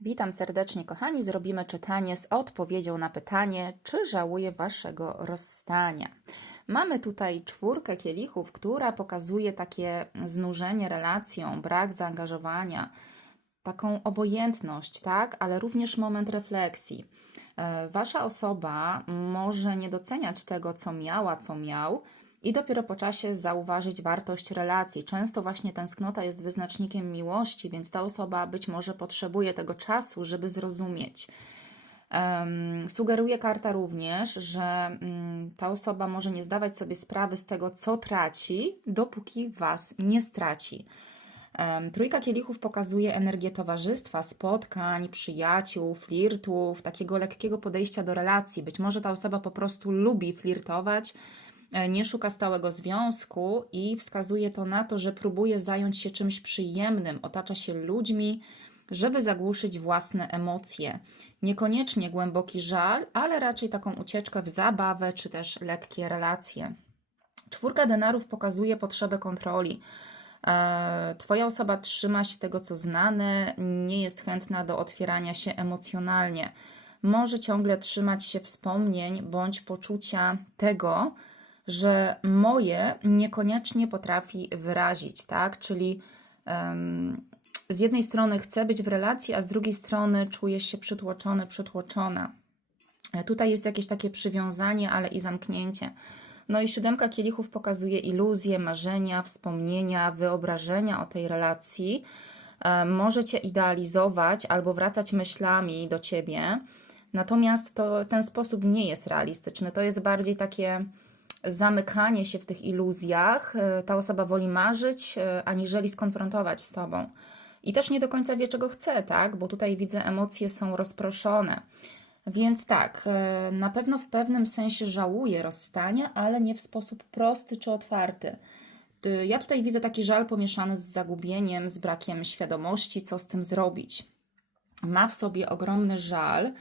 Witam serdecznie, kochani. Zrobimy czytanie z odpowiedzią na pytanie, czy żałuję waszego rozstania. Mamy tutaj czwórkę kielichów, która pokazuje takie znużenie relacją, brak zaangażowania, taką obojętność, tak, ale również moment refleksji. E, Wasza osoba może nie doceniać tego, co miała, co miał, i dopiero po czasie zauważyć wartość relacji. Często właśnie tęsknota jest wyznacznikiem miłości, więc ta osoba być może potrzebuje tego czasu, żeby zrozumieć. Um, sugeruje karta również, że um, ta osoba może nie zdawać sobie sprawy z tego, co traci, dopóki was nie straci. Um, trójka kielichów pokazuje energię towarzystwa, spotkań, przyjaciół, flirtów, takiego lekkiego podejścia do relacji. Być może ta osoba po prostu lubi flirtować, nie szuka stałego związku i wskazuje to na to, że próbuje zająć się czymś przyjemnym, otacza się ludźmi, żeby zagłuszyć własne emocje. Niekoniecznie głęboki żal, ale raczej taką ucieczkę w zabawę czy też lekkie relacje. Czwórka denarów pokazuje potrzebę kontroli. E, Twoja osoba trzyma się tego, co znane, nie jest chętna do otwierania się emocjonalnie. Może ciągle trzymać się wspomnień bądź poczucia tego, że moje niekoniecznie potrafi wyrazić, tak? Czyli em, z jednej strony chce być w relacji, a z drugiej strony czuje się przytłoczony, przytłoczona. E, Tutaj jest jakieś takie przywiązanie, ale i zamknięcie. No i siódemka kielichów pokazuje iluzje, marzenia, wspomnienia, wyobrażenia o tej relacji. E, Możecie idealizować albo wracać myślami do ciebie, natomiast to, ten sposób nie jest realistyczny. To jest bardziej takie zamykanie się w tych iluzjach. E, Ta osoba woli marzyć, e, aniżeli skonfrontować z tobą. I też nie do końca wie, czego chce, tak? Bo tutaj widzę, emocje są rozproszone. Więc tak, e, na pewno w pewnym sensie żałuję rozstania, ale nie w sposób prosty czy otwarty. Ja tutaj widzę taki żal pomieszany z zagubieniem, z brakiem świadomości, co z tym zrobić. Ma w sobie ogromny żal,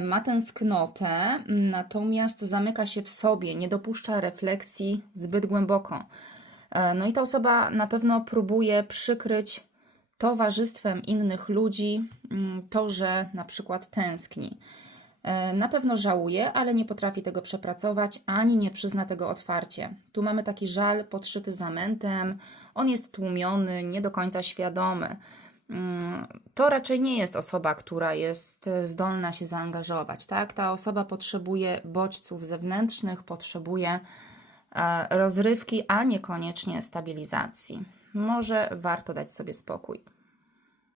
ma tęsknotę, natomiast zamyka się w sobie, nie dopuszcza refleksji zbyt głęboko. E, No i ta osoba na pewno próbuje przykryć towarzystwem innych ludzi mm, to, że na przykład tęskni. E, Na pewno żałuje, ale nie potrafi tego przepracować ani nie przyzna tego otwarcie. Tu mamy taki żal podszyty zamętem, on jest tłumiony, nie do końca świadomy. Mm, To raczej nie jest osoba, która jest e, zdolna się zaangażować, tak? Ta osoba potrzebuje bodźców zewnętrznych, potrzebuje e, rozrywki, a niekoniecznie stabilizacji. Może warto dać sobie spokój.